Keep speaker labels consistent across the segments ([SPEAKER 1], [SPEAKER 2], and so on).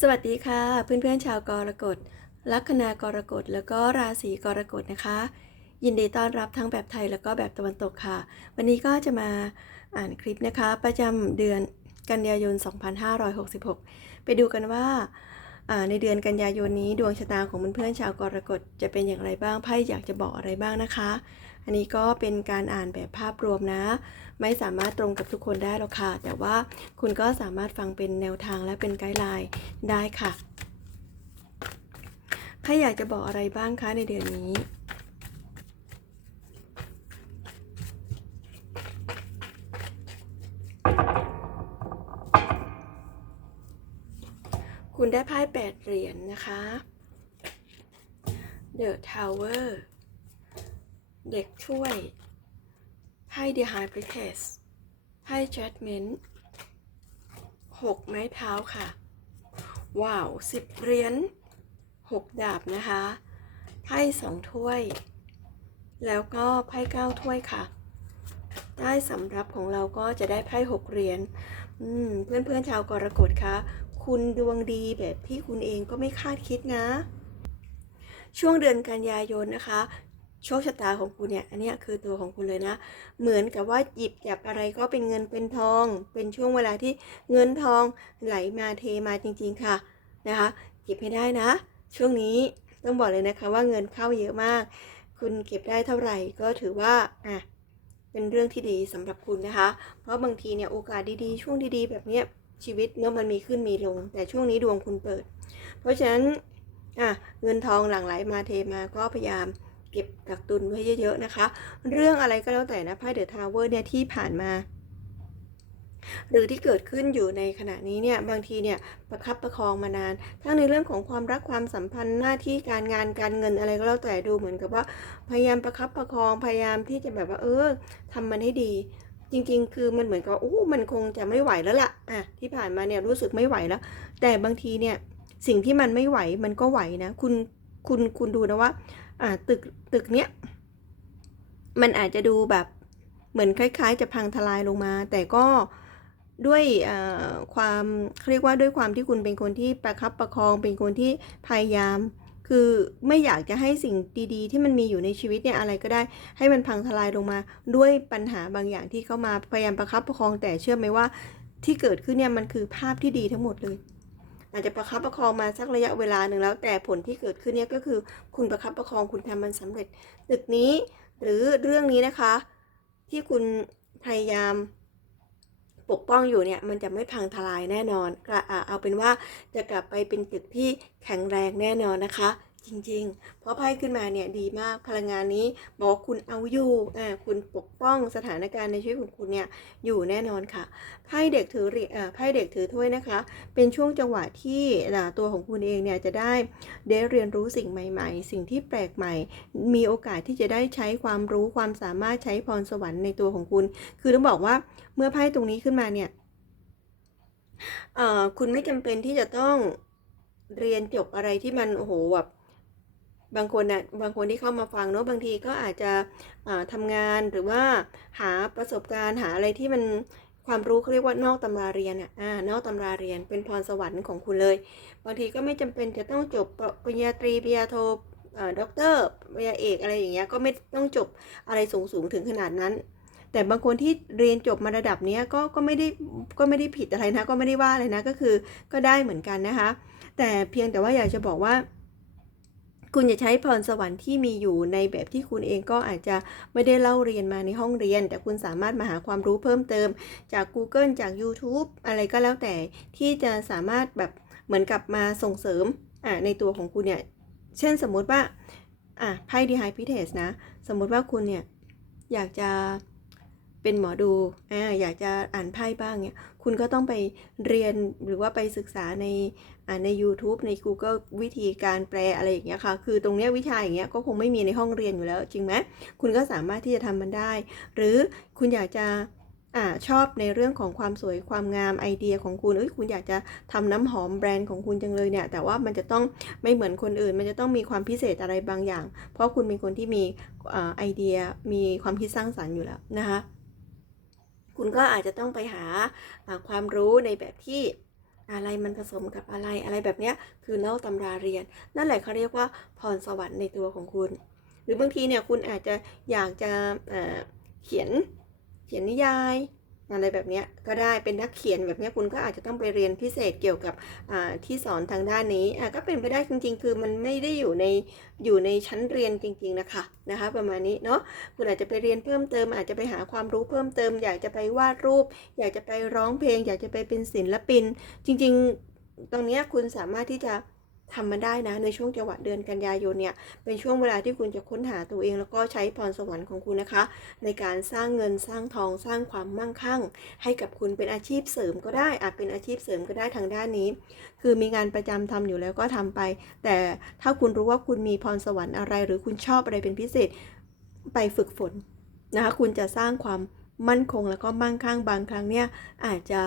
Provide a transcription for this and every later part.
[SPEAKER 1] สวัสดีค่ะ เพื่อนๆชาวกรกฎลัคนากรกฎแล้วก็ราศีกรกฎนะคะ ยินดีต้อนรับทั้งแบบไทยแล้วก็แบบตะวันตกค่ะ วันนี้ก็จะมาอ่านคลิปนะคะ ประจำเดือนกันยายน 2566 ไปดูกันว่าอ่าในเดือนกันยายนนี้ดวงชะตาของเพื่อนๆชาวกรกฎจะเป็นอย่างไรบ้างไพ่อยากจะบอกอะไรบ้างนะคะ อันนี้ก็เป็นการอ่านแบบภาพรวมนะ ไม่สามารถตรงกับทุกคนได้หรอกค่ะ แต่ว่าคุณก็สามารถฟังเป็นแนวทางและเป็นไกด์ไลน์ได้ค่ะใครอยากจะบอกอะไรบ้างคะในเดือนนี้คุณได้ไพ่แปดเหรียญนนะคะ The Tower เด็กช่วยไพ่ The High Priestess ไพ่ Judgment หกไม้เท้าค่ะ ว้าวสิบเหรียญหกดาบนะคะไพ่สองถ้วย แล้วก็ไพ่เก้าถ้วยค่ะใต้สำรับของเราก็จะได้ไพ่หกเหรียญอืมเพื่อนชาวกรกฎคะคุณดวงดีแบบที่คุณเองก็ไม่คาดคิดนะ ช่วงเดือนกันยายนนะคะ โชคชะตาของคุณเนี่ย อันนี้คือตัวของคุณเลยนะ เหมือนกับว่าหยิบจับอะไรก็เป็นเงินเป็นทอง เป็นช่วงเวลาที่เงินทองไหลมาเทมาจริง ๆ ค่ะนะคะเก็บให้ได้นะ ช่วงนี้ต้องบอกเลยนะคะว่าเงินเข้าเยอะมาก คุณเก็บได้เท่าไหร่ก็ถือว่าอะเป็นเรื่องที่ดีสำหรับคุณนะคะ เพราะบางทีเนี่ยโอกาสดีๆ ช่วงดีๆ แบบเนี้ยชีวิตเนาะมันมีขึ้นมีลง แต่ช่วงนี้ดวงคุณเปิด เพราะฉะนั้นอะเงินทองหลั่งไหลมาเทมาก็พยายาม เก็บกักตุนไว้เยอะๆนะคะ เรื่องอะไรก็แล้วแต่นะไพ่เดอะทาวเวอร์เนี่ยที่ผ่านมา หรือที่เกิดขึ้นอยู่ในขณะนี้เนี่ยบางทีเนี่ยประคับประคองมานาน ทั้งในเรื่องของความรักความสัมพันธ์หน้าที่การงานการเงินอะไรก็แล้วแต่ดูเหมือนกับว่า พยายามประคับประคองพยายามที่จะแบบว่าเออทำมันให้ดีจริงๆ คือมันเหมือนกับโอ้มันคงจะไม่ไหวแล้วล่ะ อะ ที่ผ่านมาเนี่ยรู้สึกไม่ไหวแล้ว แต่บางทีเนี่ยสิ่งที่มันไม่ไหวมันก็ไหวนะ คุณ คุณ คุณดูนะว่า อ่าตึกตึกเนี้ยมันอาจจะดูแบบเหมือนคล้าย ๆ จะพังทลายลงมา แต่ก็ด้วยความเรียกว่าด้วยความที่คุณเป็นคนที่ประคับประคองเป็นคนที่พยายาม คือไม่อยากจะให้สิ่งดีๆ ที่มันมีอยู่ในชีวิตเนี่ยอะไรก็ได้ ให้มันพังทลายลงมา ด้วยปัญหาบางอย่างที่เข้ามาพยายามประคับประคองแต่เชื่อไหมว่าที่เกิดขึ้นเนี่ยมันคือภาพที่ดีทั้งหมดเลย อาจจะประคับประคองมาสักระยะเวลาหนึ่งแล้ว แต่ผลที่เกิดขึ้นเนี่ยก็คือคุณประคับประคองคุณทำมันสำเร็จตึกนี้หรือเรื่องนี้นะคะ ที่คุณพยายามปกป้องอยู่เนี่ยมันจะไม่พังทลายแน่นอนก็เอาเป็นว่าจะกลับไปเป็นตึกที่แข็งแรงแน่นอนนะคะ จริงๆ เพราะไพ่ขึ้นมาเนี่ยดีมากพลังงานนี้บอกคุณเอาอยู่อ่าคุณปกป้องสถานการณ์ในชีวิตของคุณเนี่ยอยู่แน่นอนค่ะไพ่เด็กถือเหรียญไพ่เด็กถือถ้วยนะคะ เป็นช่วงจังหวะที่ตัวของคุณเองเนี่ยจะได้ได้เรียนรู้สิ่งใหม่ ๆ สิ่งที่แปลกใหม่ มีโอกาสที่จะได้ใช้ความรู้ความสามารถใช้พรสวรรค์ในตัวของคุณ คือต้องบอกว่าเมื่อไพ่ตรงนี้ขึ้นมาเนี่ยคุณไม่จำเป็นที่จะต้องเรียนจบอะไรที่มันโอ้โหแบบ บางคนนะ่ะบางคนที่เข้ามาฟังเนาะบางทีก็อาจจะทำงานหรือว่าหาประสบการณ์หาอะไรที่มันความรู้เขาเรียกว่านอกตำราเรียนอะนอกตำราเรียนเป็นพรสวรรค์ของคุณเลย บางทีก็ไม่จำเป็นจะต้องจบปริญญาตรีปริญญาโทด็อกเตอร์ปริญญาเอกอะไรอย่างเงี้ยก็ไม่ต้องจบอะไรสูงสูงถึงขนาดนั้น แต่บางคนที่เรียนจบมาระดับนี้ก็ก็ไม่ได้ก็ไม่ได้ผิดอะไรนะ ก็ไม่ได้ว่าเลยนะก็คือก็ได้เหมือนกันนะคะ แต่เพียงแต่ว่าอยากจะบอกว่า คุณจะใช้พรสวรรค์ที่มีอยู่ในแบบที่คุณเองก็อาจจะไม่ได้เล่าเรียนมาในห้องเรียน แต่คุณสามารถมาหาความรู้เพิ่มเติม จาก Google จาก YouTube อะไรก็แล้วแต่ที่จะสามารถแบบเหมือนกับมาส่งเสริมในตัวของคุณเนี่ย เช่นสมมุติว่าอะไพ่ดีไฮพิเทสนะ สมมุติว่าคุณเนี่ยอยากจะ เป็นหมอดูอ่าอยากจะอ่านไพ่บ้างเนี่ยคุณก็ต้องไปเรียนหรือว่าไปศึกษาในใน YouTube ใน Google วิธีการแปลอะไรอย่างเงี้ยค่ะ คือตรงเนี้ยวิชาอย่างเงี้ยก็คงไม่มีในห้องเรียนอยู่แล้วจริงไหมคุณก็สามารถที่จะทำมันได้ หรือคุณอยากจะอ่าชอบในเรื่องของความสวยความงามไอเดียของคุณเอ้ยคุณอยากจะทำน้ำหอมแบรนด์ของคุณจังเลยเนี่ย แต่ว่ามันจะต้องไม่เหมือนคนอื่น มันจะต้องมีความพิเศษอะไรบางอย่าง เพราะคุณเป็นคนที่มีไอเดียมีความคิดสร้างสรรค์อยู่แล้วนะคะ คุณก็อาจจะต้องไปหาความรู้ในแบบที่อะไรมันผสมกับอะไรอะไรแบบนี้คือนอกตำราเรียน นั่นแหละเขาเรียกว่าพรสวรรค์ในตัวของคุณ หรือบางทีเนี่ยคุณอาจจะอยากจะเขียนเขียนนิยาย อะไรแบบนี้ก็ได้เป็นนักเขียนแบบนี้คุณก็อาจจะต้องไปเรียนพิเศษเกี่ยวกับที่สอนทางด้านนี้ก็เป็นไปได้จริง ๆ คือมันไม่ได้อยู่ในอยู่ในชั้นเรียนจริง ๆนะคะนะคะ ประมาณนี้เนาะคุณอาจจะไปเรียนเพิ่มเติม อาจจะไปหาความรู้เพิ่มเติม อยากจะไปวาดรูป อยากจะไปร้องเพลง อยากจะไปเป็นศิลปิน จริง ๆ ตรงนี้คุณสามารถที่จะ ทำมันได้นะ ในช่วงจังหวะเดือนกันยายนเนี่ย เป็นช่วงเวลาที่คุณจะค้นหาตัวเอง แล้วก็ใช้พรสวรรค์ของคุณนะคะ ในการสร้างเงินสร้างทองสร้างความมั่งคั่ง ให้กับคุณเป็นอาชีพเสริมก็ได้ อาจเป็นอาชีพเสริมก็ได้ทางด้านนี้ คือมีงานประจำทำอยู่แล้วก็ทำไป แต่ถ้าคุณรู้ว่าคุณมีพรสวรรค์อะไร หรือคุณชอบอะไรเป็นพิเศษไปฝึกฝนนะคะ คุณจะสร้างความมั่นคงแล้วก็มั่งคั่งบางครั้งเนี่ยอาจจะ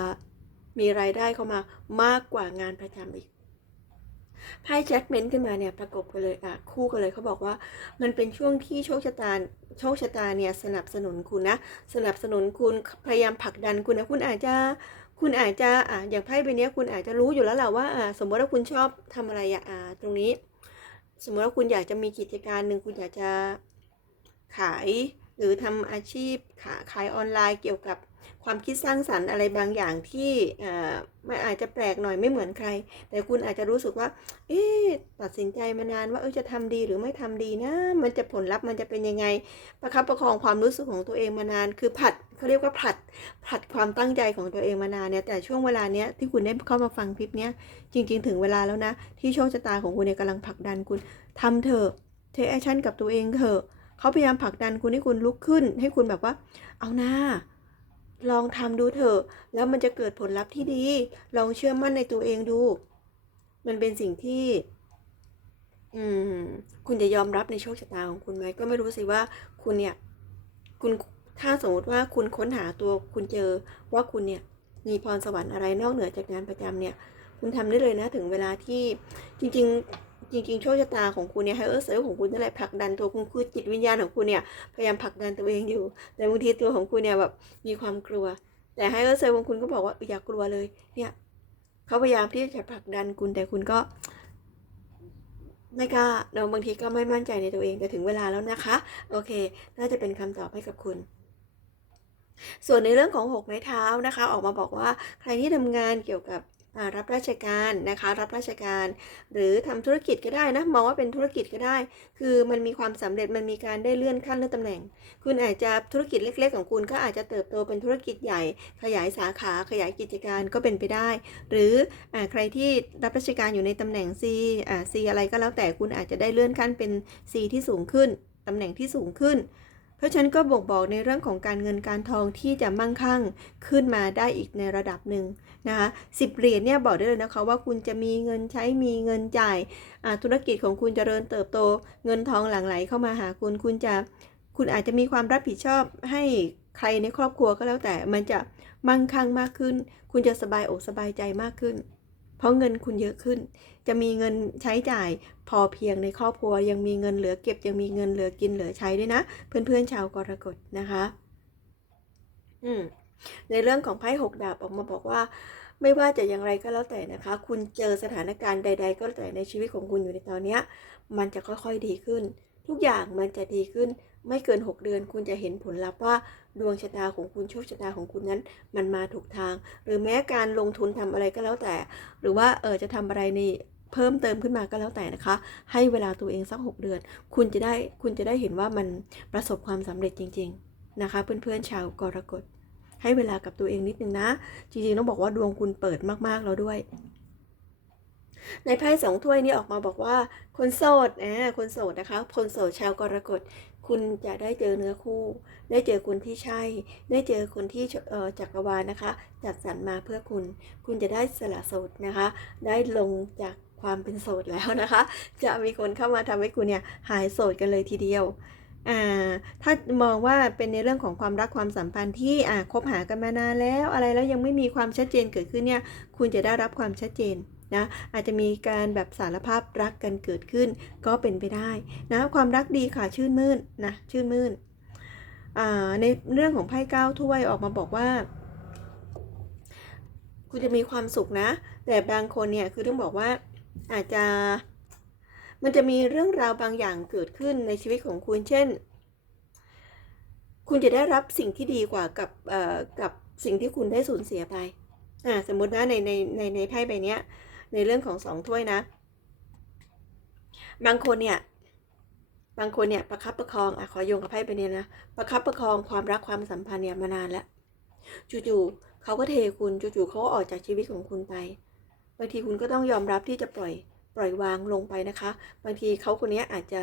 [SPEAKER 1] มีรายได้เข้ามามากกว่างานประจำอีก ไพ่แจ็คเมนต์ขึ้นมาเนี่ยประกบกันเลยอะคู่กันเลยเขาบอกว่ามันเป็นช่วงที่โชคชะตาโชคชะตาเนี่ยสนับสนุนคุณนะ สนับสนุนคุณพยายามผลักดันคุณนะคุณอาจจะคุณอาจจะอะอย่างไพ่ใบเนี้ยคุณอาจจะรู้อยู่แล้วแหละว่าอะสมมติว่าคุณชอบทำอะไรอะอะตรงนี้ สมมติว่าคุณอยากจะมีกิจการหนึ่งคุณอยากจะขายหรือทำอาชีพขาขายออนไลน์เกี่ยวกับ ความคิดสร้างสรรค์อะไรบางอย่างที่เอ่อมันอาจจะแปลกหน่อยไม่เหมือนใคร แต่คุณอาจจะรู้สึกว่า เอ๊ตัดสินใจมานานว่าเออจะทำดีหรือไม่ทำดีนะ มันจะผลลัพธ์มันจะเป็นยังไง ประคับประคองความรู้สึกของตัวเองมานาน คือผัดเขาเรียกว่าผัดผัดความตั้งใจของตัวเองมานานเนี่ย แต่ช่วงเวลาเนี้ยที่คุณได้เข้ามาฟังคลิปเนี้ยจริง ๆ ถึงเวลาแล้วนะ ที่โชคชะตาของคุณเนี่ยกำลังผลักดันคุณทำเถอะเทคแอคชั่นกับตัวเองเถอะเขาพยายามผลักดันคุณให้คุณลุกขึ้น ให้คุณแบบว่า เอาหน้า ลองทำดูเถอะ แล้วมันจะเกิดผลลัพธ์ที่ดี ลองเชื่อมั่นในตัวเองดู มันเป็นสิ่งที่ อืม คุณจะยอมรับในโชคชะตาของคุณไหม ก็ไม่รู้สิว่าคุณเนี่ย คุณถ้าสมมติว่าคุณค้นหาตัวคุณเจอว่าคุณเนี่ย มีพรสวรรค์อะไรนอกเหนือจากงานประจำเนี่ย คุณทำได้เลยนะถึงเวลาที่จริง ๆ จริงๆโชคชะตาของคุณเนี่ยไฮเออร์เซลของคุณนั่นแหละผลักดันตัวคุณคือจิตวิญญาณของคุณเนี่ยพยายามผลักดันตัวเองอยู่ แต่บางทีตัวของคุณเนี่ยแบบมีความกลัว แต่ไฮเออร์เซลของคุณก็บอกว่าอย่ากลัวเลยเนี่ยเขาพยายามที่จะผลักดันคุณแต่คุณก็ไม่กล้าเนอะบางทีก็ไม่มั่นใจในตัวเองแต่ถึงเวลาแล้วนะคะ โอเค น่าจะเป็นคำตอบให้กับคุณส่วนในเรื่องของหกไม้เท้านะคะ ออกมาบอกว่าใครที่ทำงานเกี่ยวกับ รับราชการนะคะ รับราชการ หรือทำธุรกิจก็ได้นะมองว่าเป็นธุรกิจก็ได้ คือมันมีความสำเร็จมันมีการได้เลื่อนขั้นเลื่อนตำแหน่ง คุณอาจจะธุรกิจเล็ก ๆ ของคุณก็อาจจะเติบโตเป็นธุรกิจใหญ่ ขยายสาขาขยายกิจการก็เป็นไปได้ หรืออใครที่รับราชการอยู่ในตำแหน่ง C อ่า C อะไรก็แล้วแต่คุณอาจจะได้เลื่อนขั้นเป็น C ที่สูงขึ้นตำแหน่งที่สูงขึ้น ราะฉะนั้นก็บ่งบอกในเรื่องของการเงินการทองที่จะมั่งคั่งขึ้นมาได้อีกในระดับหนึ่งนะคะสิบเหรียญเนี่ยบอกได้เลยนะคะว่าคุณจะมีเงินใช้มีเงินจ่ายธุรกิจของคุณจเจริญเติบโต เงินทองหลั่งไหลเข้ามาหาคุณคุณจะคุณอาจจะมีความรับผิดชอบให้ใครในครอบครัวก็แล้วแต่มันจะมั่งคั่งมากขึ้น คุณจะสบายอกสบายใจมากขึ้น ราะเงินคุณเยอะขึ้น จะมีเงินใช้จ่ายพอเพียงในครอบครัว ยังมีเงินเหลือเก็บ ยังมีเงินเหลือกินเหลือใช้ด้วยนะ เพื่อนๆชาวกรกฎนะคะ อืมในเรื่องของไพ่หกดาบออกมาบอกว่า ไม่ว่าจะอย่างไรก็แล้วแต่นะคะ คุณเจอสถานการณ์ใด ๆ ก็แล้วแต่ในชีวิตของคุณอยู่ในตอนเนี้ยมันจะค่อยๆดีขึ้น ทุกอย่างมันจะดีขึ้น ไม่เกิน 6 เดือน คุณจะเห็นผลลัพธ์ว่า ดวงชะตาของคุณโชคชะตาของคุณนั้น มันมาถูกทาง หรือแม้การลงทุนทำอะไรก็แล้วแต่ หรือว่าเออจะทำอะไรในเพิ่มเติมขึ้นมาก็แล้วแต่นะคะ ให้เวลาตัวเองสัก 6 เดือน คุณจะได้คุณจะได้เห็นว่ามันประสบความสำเร็จจริง ๆนะคะ เพื่อนๆชาวกรกฎให้เวลากับตัวเองนิดนึงนะ จริงๆต้องบอกว่าดวงคุณเปิดมากๆแล้วด้วย ในไพ่สองถ้วยนี้ออกมาบอกว่าคนโสดอ่าคนโสดนะคะ คนโสดชาวกรกฎ คุณจะได้เจอเนื้อคู่ ได้เจอคนที่ใช่ ได้เจอคนที่จักรวาลนะคะ จัดสรรมาเพื่อคุณ คุณจะได้สละโสดนะคะ ได้ลงจากความเป็นโสดแล้วนะคะ จะมีคนเข้ามาทำให้คุณเนี่ยหายโสดกันเลยทีเดียวอ่าถ้ามองว่าเป็นในเรื่องของความรักความสัมพันธ์ที่อ่าคบหากันมานานแล้วอะไรแล้วยังไม่มีความชัดเจนเกิดขึ้นเนี่ย คุณจะได้รับความชัดเจน นะอาจจะมีการแบบสารภาพรักกันเกิดขึ้น ก็เป็นไปได้นะความรักดีค่ะชื่นมื่นนะชื่นมื่นในเรื่องของไพ่เก้าถ้วยออกมาบอกว่า คุณจะมีความสุขนะ แต่บางคนเนี่ยคือต้องบอกว่าอาจจะมันจะมีเรื่องราวบางอย่างเกิดขึ้นในชีวิตของคุณ เช่น คุณจะได้รับสิ่งที่ดีกว่ากับกับสิ่งที่คุณได้สูญเสียไปอ่าสมมตินะในในในในไพ่ใบเนี้ย ในเรื่องของสองถ้วยนะ บางคนเนี่ย บางคนเนี่ยประคับประคองอะขอโยงกับไพ่ใบนี้นะประคับประคองความรักความสัมพันธ์เนี่ยมานานแล้วจู่ๆเขาก็เทคุณจู่ๆเขาก็ออกจากชีวิตของคุณไปบางทีคุณก็ต้องยอมรับที่จะปล่อยปล่อยวางลงไปนะคะ บางทีเขาคนนี้อาจจะ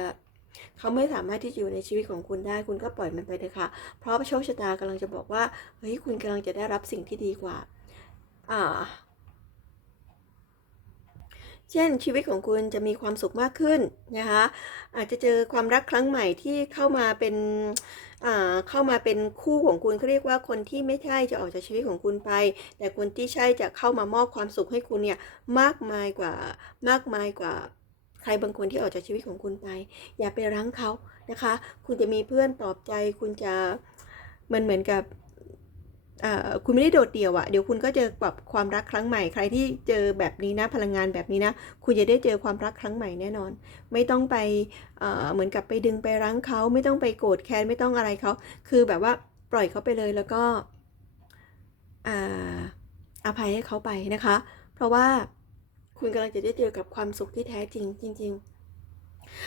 [SPEAKER 1] เขาไม่สามารถที่จะอยู่ในชีวิตของคุณได้ คุณก็ปล่อยมันไปเถอะค่ะ เพราะโชคชะตากำลังจะบอกว่า เฮ้ย คุณกำลังจะได้รับสิ่งที่ดีกว่า อ่า เช่นชีวิตของคุณจะมีความสุขมากขึ้นนะคะอาจจะเจอความรักครั้งใหม่ที่เข้ามาเป็นเข้ามาเป็นคู่ของคุณเขาเรียกว่าคนที่ไม่ใช่จะออกจากชีวิตของคุณไป แต่คนที่ใช่จะเข้ามามอบความสุขให้คุณเนี่ยมากมายกว่ามากมายกว่าใครบางคนที่ออกจากชีวิตของคุณไป อย่าไปรั้งเขานะคะ คุณจะมีเพื่อนปลอบใจ คุณจะมันเหมือนกับ คุณไม่ได้โดดเดี่ยวอะเดี๋ยวคุณก็เจอแบบความรักครั้งใหม่ ใครที่เจอแบบนี้นะพลังงานแบบนี้นะ คุณจะได้เจอความรักครั้งใหม่แน่นอน ไม่ต้องไปเเหมือนกับไปดึงไปรั้งเขาไม่ต้องไปโกรธแค้นไม่ต้องอะไรเขาคือแบบว่าปล่อยเขาไปเลยแล้วก็อ่าอภัยให้เขาไปนะคะ เพราะว่าคุณกำลังจะได้เจอกับความสุขที่แท้จริงจริง ๆ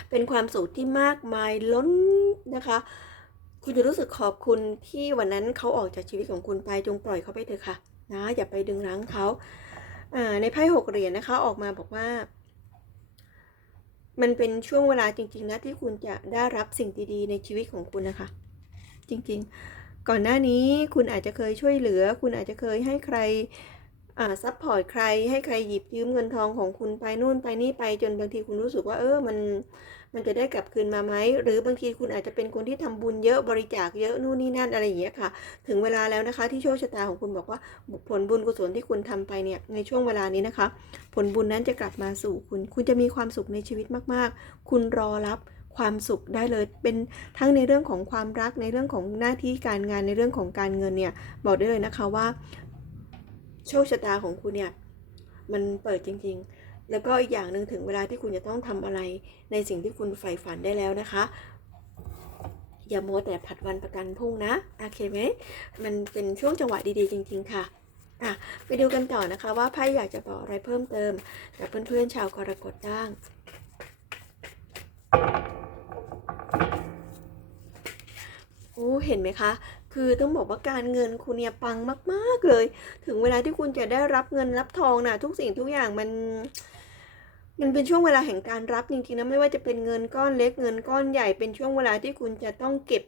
[SPEAKER 1] เป็นความสุขที่มากมายล้นนะคะ คุณจะรู้สึกขอบคุณที่วันนั้นเขาออกจากชีวิตของคุณไปจงปล่อยเขาไปเถอะค่ะนะอย่าไปดึงรั้งเขาในไพ่หกเหรียญนะคะ ออกมาบอกว่า มันเป็นช่วงเวลาจริง ๆ นะ ที่คุณจะได้รับสิ่งดีๆ ในชีวิตของคุณนะคะ จริงๆ ก่อนหน้านี้คุณอาจจะเคยช่วยเหลือ คุณอาจจะเคยให้ใครซัพพอร์ตใคร ให้ใครหยิบยืมเงินทองของคุณไปนู่นไปนี่ไปจนบางทีคุณรู้สึกว่า เออมัน มันจะได้กลับคืนมาไหมหรือบางทีคุณอาจจะเป็นคนที่ทำบุญเยอะบริจาคเยอะนู่นนี่นั่นอะไรอย่างเงี้ยค่ะ ถึงเวลาแล้วนะคะที่โชคชะตาของคุณบอกว่าผลบุญกุศลที่คุณทำไปเนี่ยในช่วงเวลานี้นะคะ ผลบุญนั้นจะกลับมาสู่คุณ คุณจะมีความสุขในชีวิตมาก ๆ คุณรอรับความสุขได้เลยเป็นทั้งในเรื่องของความรักในเรื่องของหน้าที่การงานในเรื่องของการเงินเนี่ยบอกได้เลยนะคะว่า โชคชะตาของคุณเนี่ยมันเปิดจริง ๆ แล้วก็อีกอย่างหนึ่งถึงเวลาที่คุณจะต้องทำอะไรในสิ่งที่คุณใฝ่ฝันได้แล้วนะคะ อย่าโมแต่ผัดวันประกันพรุ่งนะโอเคไหมมันเป็นช่วงจังหวะดีๆ จริง ๆ ค่ะอะไปดูกันต่อนะคะว่าไพ่อยากจะบอกอะไรเพิ่มเติมกับเพื่อนๆชาวกรกฎบ้างโอ้เห็นไหมคะ คือต้องบอกว่าการเงินคุณเนี่ยปังมาก ๆเลย ถึงเวลาที่คุณจะได้รับเงินรับทองนะทุกสิ่งทุกอย่างมัน มันเป็นช่วงเวลาแห่งการรับจริงๆนะไม่ว่าจะเป็นเงินก้อนเล็กเงินก้อนใหญ่เป็นช่วงเวลาที่คุณจะต้องเก็บ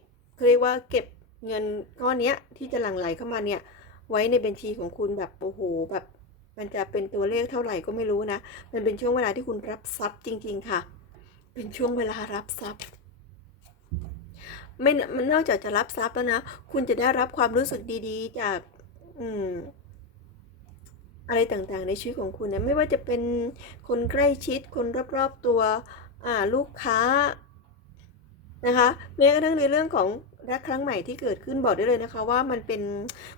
[SPEAKER 1] เรียกว่าเก็บเงินก้อนเนี้ยที่จะหลั่งไหลเข้ามาเนี่ย ไว้ในบัญชีของคุณแบบโอ้โหแบบ มันจะเป็นตัวเลขเท่าไหร่ก็ไม่รู้นะ มันเป็นช่วงเวลาที่คุณรับทรัพย์จริง ๆ ค่ะ เป็นช่วงเวลารับทรัพย์ไม่มันนอกจากจะรับทรัพย์แล้วนะ คุณจะได้รับความรู้สึกดีๆ จาก อืม อะไรต่างๆ ในชีวิตของคุณนะไม่ว่าจะเป็นคนใกล้ชิดคนรอบๆตัวลูกค้านะคะแม้กระทั่งในเรื่องของรักครั้งใหม่ที่เกิดขึ้นบอกได้เลยนะคะ ว่ามันเป็น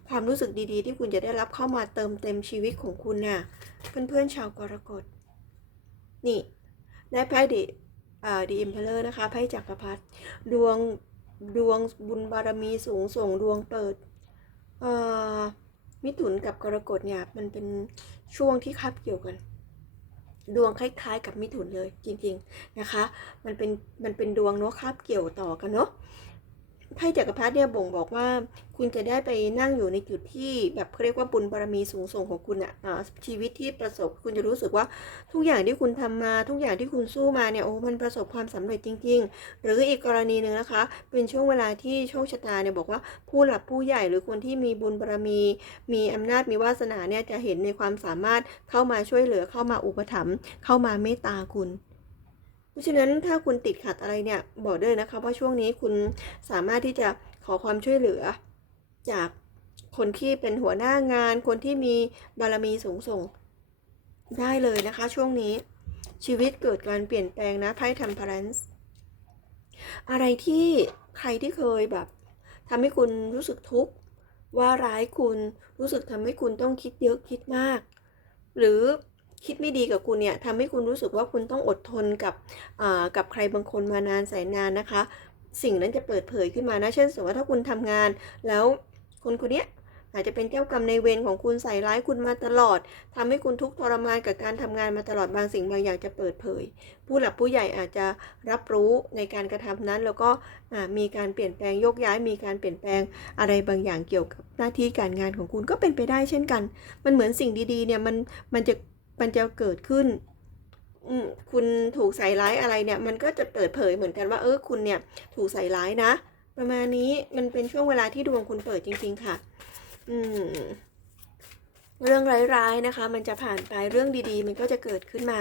[SPEAKER 1] ความรู้สึกดีๆ ที่คุณจะได้รับเข้ามาเติมเต็มชีวิตของคุณน่ะเพื่อนๆชาวกรกฎนี่ได้ไพ่ดิอ่าดีอิมเพลเลอร์นะคะไพ่จักรพรรดิดวงดวงบุญบารมีสูงส่งดวงเปิดเอ่อ มิถุนกับกรกฎเนี่ยมันเป็นช่วงที่คับเกี่ยวกัน ดวงคล้ายๆ กับมิถุนเลยจริงๆนะคะ มันเป็นมันเป็นดวงเนาะคาบเกี่ยวต่อกันเนาะ ไพ่จักรพรรดิเนี่ยบ่งบอกว่า คุณจะได้ไปนั่งอยู่ในจุดที่แบบเขาเรียกว่าบุญบารมีสูงส่งของคุณอะอะชีวิตที่ประสบคุณจะรู้สึกว่าทุกอย่างที่คุณทำมาทุกอย่างที่คุณสู้มาเนี่ยโอ้มันประสบความสำเร็จจริง ๆ หรืออีกกรณีหนึ่งนะคะ เป็นช่วงเวลาที่โชคชะตาเนี่ยบอกว่าผู้หลักผู้ใหญ่หรือคนที่มีบุญบารมี มีอำนาจมีวาสนาเนี่ยจะเห็นในความสามารถเข้ามาช่วยเหลือเข้ามาอุปถัมภ์เข้ามาเมตตาคุณ ราะฉะนั้นถ้าคุณติดขัดอะไรเนี่ยบอกได้เลยนะคะว่าช่วงนี้คุณสามารถที่จะขอความช่วยเหลือ จากคนที่เป็นหัวหน้างาน คนที่มีบารมีสูงส่ง ได้เลยนะคะ ช่วงนี้ชีวิตเกิดการเปลี่ยนแปลงนะไพ่ทัมพารันส์อะไรที่ใครที่เคยแบบทำให้คุณรู้สึกทุกข์ว่าร้ายคุณรู้สึกทำให้คุณต้องคิดเยอะคิดมาก หรือ คิดไม่ดีกับคุณเนี่ยทำให้คุณรู้สึกว่าคุณต้องอดทนกับกับใครบางคนมานานแสนนานนะคะ สิ่งนั้นจะเปิดเผยขึ้นมานะ เช่นสมมติว่าถ้าคุณทำงาน แล้วคนคนเนี้ยอาจจะเป็นเจ้ากรรมในเวรของคุณใส่ร้ายคุณมาตลอดทำให้คุณทุกข์ทรมานกับการทำงานมาตลอดบางสิ่งบางอย่างจะเปิดเผย ผู้หลักผู้ใหญ่อาจจะรับรู้ในการกระทำนั้น แล้วก็มีการเปลี่ยนแปลงโยกย้าย มีการเปลี่ยนแปลงอะไรบางอย่างเกี่ยวกับหน้าที่การงานของคุณก็เป็นไปได้เช่นกัน มันเหมือนสิ่งดีๆเนี่ยมันมันจะ มันจะเกิดขึ้นคุณถูกใส่ร้ายอะไรเนี่ย มันก็จะเปิดเผยเหมือนกันว่า เออคุณเนี่ย ถูกใส่ร้ายนะ ประมาณนี้มันเป็นช่วงเวลาที่ดวงคุณเปิดจริง ๆ ค่ะ อืม เรื่องร้ายๆนะคะ มันจะผ่านไปเรื่องดีๆ มันก็จะเกิดขึ้นมา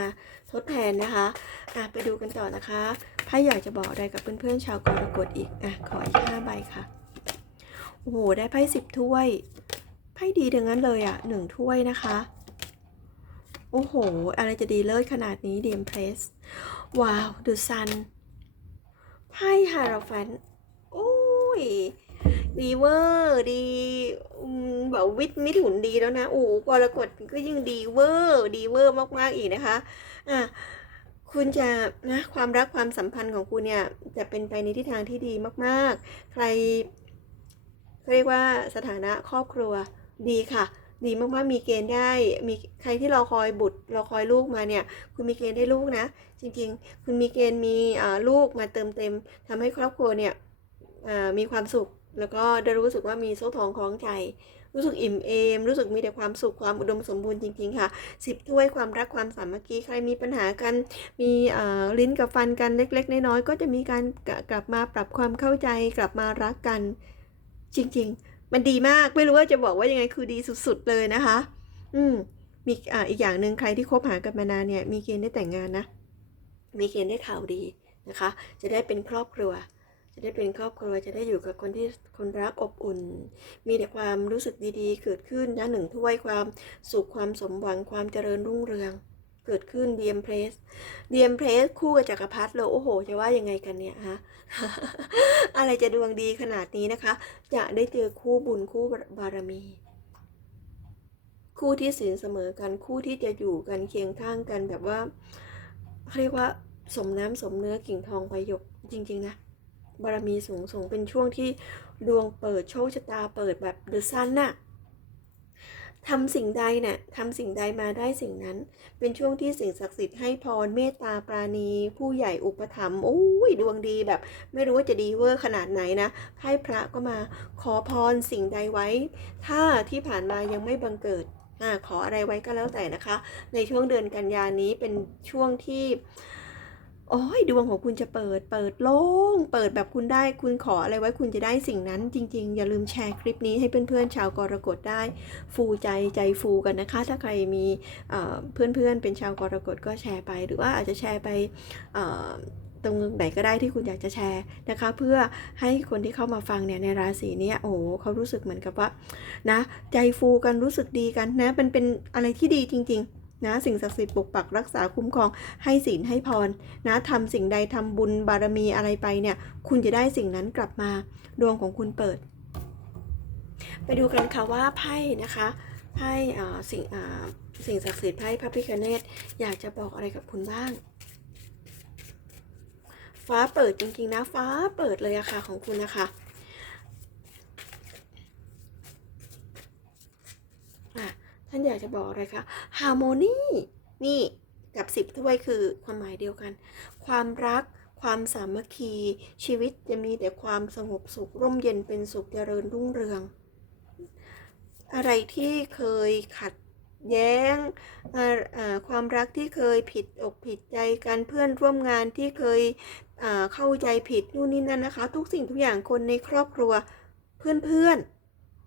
[SPEAKER 1] ทดแทนนะคะอะไปดูกันต่อนะคะไพ่อยากจะบอกอะไรกับเพื่อนๆชาวกรกฎอีกอะขออีกห้าใบค่ะโอ้โหได้ไพ่สิบถ้วยไพ่ดีดังนั้นเลยอะหนึ่งถ้วยนะคะ อ้โห อะไรจะดีเลิศขนาดนี้เดียมเพรสว้าวดูซันไพ่ฮาราฟันโอ้ย ดีเวอร์ดีแบบวิทมิถุนดีแล้วนะโอ้กรกฎก็ยิ่งดีเวอร์ดีเวอร์มากๆอีกนะคะอะคุณจะนะความรักความสัมพันธ์ของคุณเนี่ยจะเป็นไปในทิศทางที่ดีมาก ๆ ใครเขาเรียกว่าสถานะครอบครัวดีค่ะ ดีมากๆมีเกณฑ์ได้มีใครที่รอคอยบุตรรอคอยลูกมาเนี่ย คุณมีเกณฑ์ได้ลูกนะ จริงๆ คุณมีเกณฑ์มีลูกมาเติมเต็มทำให้ครอบครัวเนี่ยมีความสุขแล้วก็ได้รู้สึกว่ามีโซ่ทองคล้องใจ รู้สึกอิ่มเอม รู้สึกมีแต่ความสุขความอุดมสมบูรณ์จริง ๆ ค่ะสิบถ้วยความรักความสามัคคีใครมีปัญหากัน มีลิ้นกับฟันกันเล็ก ๆ น้อยๆก็จะมีการกลับมาปรับความเข้าใจ กลับมารักกันจริง ๆ มันดีมากไม่รู้ว่าจะบอกว่ายังไงคือดีสุดๆเลยนะคะ อืมมีอ่าอีกอย่างหนึ่งใครที่คบหากันมานานเนี่ย มีเกณฑ์ได้แต่งงานนะ มีเกณฑ์ได้ข่าวดีนะคะ จะได้เป็นครอบครัว จะได้เป็นครอบครัวจะได้อยู่กับคนที่คนรักอบอุ่น มีแต่ความรู้สึกดีๆ เกิดขึ้นนะหนึ่งถ้วยความสุขความสมหวังความเจริญรุ่งเรือง เกิดขึ้นดีเอ็มเพรสดีเอ็มเพรสคู่กับจักรพรรดิเลยโอ้โห จะว่ายังไงกันเนี่ยฮะ อะไรจะดวงดีขนาดนี้นะคะ จะได้เจอคู่บุญคู่บารมี คู่ที่ศีลเสมอกันคู่ที่จะอยู่กันเคียงข้างกันแบบว่าเขาเรียกว่าสมน้ำสมเนื้อกิ่งทองใบหยกจริง ๆ นะบารมีสูงส่งเป็นช่วงที่ดวงเปิดโชคชะตาเปิดแบบเดอะซันน่ะ ทำสิ่งใดเนี่ยทำสิ่งใดมาได้สิ่งนั้น เป็นช่วงที่สิ่งศักดิ์สิทธิ์ให้พรเมตตาปราณี ผู้ใหญ่อุปถัมภ์โอ้ยดวงดีแบบ ไม่รู้ว่าจะดีเวอร์ขนาดไหนนะไพ่พระก็มาขอพรสิ่งใดไว้ ถ้าที่ผ่านมายังไม่บังเกิดอขออะไรไว้ก็แล้วแต่นะคะ ในช่วงเดือนกันยานี้เป็นช่วงที่ โอ้ยดวงของคุณจะเปิด เปิดโล่ง เปิดแบบคุณได้ คุณขออะไรไว้คุณจะได้สิ่งนั้น จริง ๆ อย่าลืมแชร์คลิปนี้ให้เพื่อนๆชาวกรกฎได้ ฟูใจใจฟูกันนะคะ ถ้าใครมีเเพื่อนๆเป็นชาวกรกฎก็แชร์ไป หรือว่าอาจจะแชร์ไปตรงไหนก็ได้ที่คุณอยากจะแชร์นะคะ เพื่อให้คนที่เข้ามาฟังเนี่ยในราศีนี้โอ้โหเขารู้สึกเหมือนกับว่านะใจฟูกันรู้สึกดีกันนะมันเป็นอะไรที่ดีจริง ๆ นะสิ่งศักดิ์สิทธิ์ปกปักรักษาคุ้มครองให้ศีลให้พรนะทำสิ่งใดทำบุญบารมีอะไรไปเนี่ยคุณจะได้สิ่งนั้นกลับมาดวงของคุณเปิด ไปดูกันค่ะว่าไพ่นะคะไพ่สิ่งสิ่งศักดิ์สิทธิ์ไพ่พระพิฆเนศอยากจะบอกอะไรกับคุณบ้าง ฟ้าเปิดจริงๆนะฟ้าเปิดเลยอะค่ะของคุณนะคะ อ่ะท่นอยากจะบอกอะไรคะฮาร์โมนีนี่กับสิบถ้วยคือความหมายเดียวกัน ความรัก ความสามัคคี ชีวิตจะมีแต่ความสงบสุข ร่มเย็นเป็นสุขเจริญรุ่งเรือง อะไรที่เคยขัดแย้งความรักที่เคยผิดอกผิดใจกันเพื่อนร่วมงานที่เคยเข้าใจผิดนู่นนี่นั่นนะคะ ทุกสิ่งทุกอย่างคนในครอบครัวเพื่อน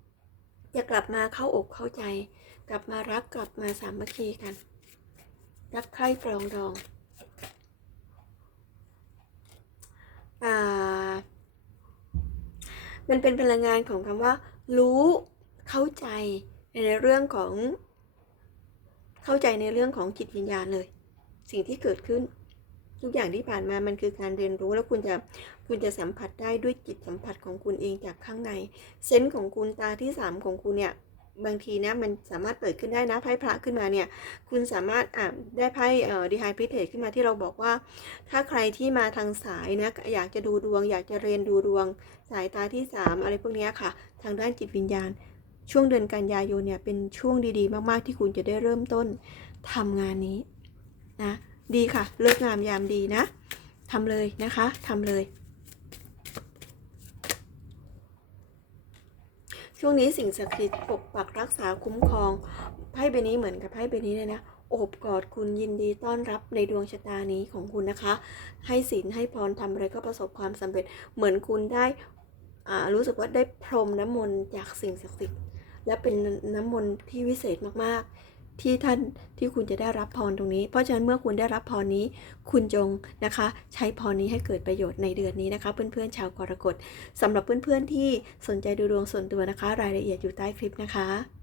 [SPEAKER 1] ๆจะกลับมาเข้าอกเข้าใจ กลับมารักกลับมาสามัคคีกัน รักใคร่ปรองดองอ่ามันเป็นพลังงานของคำว่า รู้เข้าใจในเรื่องของ เข้าใจในเรื่องของจิตวิญญาณเลย สิ่งที่เกิดขึ้น ทุกอย่างที่ผ่านมามันคือการเรียนรู้แล้วคุณจะคุณจะสัมผัสได้ด้วยจิตสัมผัสของคุณเองจากข้างใน เซนส์ของคุณตาที่สามของคุณเนี่ย บางทีนะมันสามารถเปิดขึ้นได้นะไพ่พระขึ้นมาเนี่ย คุณสามารถอ่าได้ไพ่เอ่อดีไฮพิเทขึ้นมาที่เราบอกว่า ถ้าใครที่มาทางสายนะอยากจะดูดวง อยากจะเรียนดูดวง สายตาที่ 3 อะไรพวกนี้ค่ะ ทางด้านจิตวิญญาณ ช่วงเดือนกันยายนเนี่ยเป็นช่วงดีๆ มากๆที่คุณจะได้เริ่มต้นทำงานนี้นะดีค่ะ เลิกงามยามดีนะทำเลยนะคะทำเลย ช่วงนี้สิ่งศักดิ์สิทธิ์ปกปักรักษาคุ้มครองไพ่ใบนี้เหมือนกับไพ่ใบนี้เลยนะโอบกอดคุณยินดีต้อนรับในดวงชะตานี้ของคุณนะคะ ให้ศีลให้พรทำอะไรก็ประสบความสำเร็จเหมือนคุณได้อ่ารู้สึกว่าได้พรมน้ำมนต์จากสิ่งศักดิ์สิทธิ์และเป็นน้ำมนต์ที่วิเศษมากๆ ที่ท่านที่คุณจะได้รับพรตรงนี้ เพราะฉะนั้นเมื่อคุณได้รับพรนี้ คุณจงนะคะ ใช้พรนี้ให้เกิดประโยชน์ในเดือนนี้นะคะ เพื่อนๆชาวกรกฎสำหรับเพื่อนๆที่สนใจดูดวงส่วนตัวนะคะ รายละเอียดอยู่ใต้คลิปนะคะ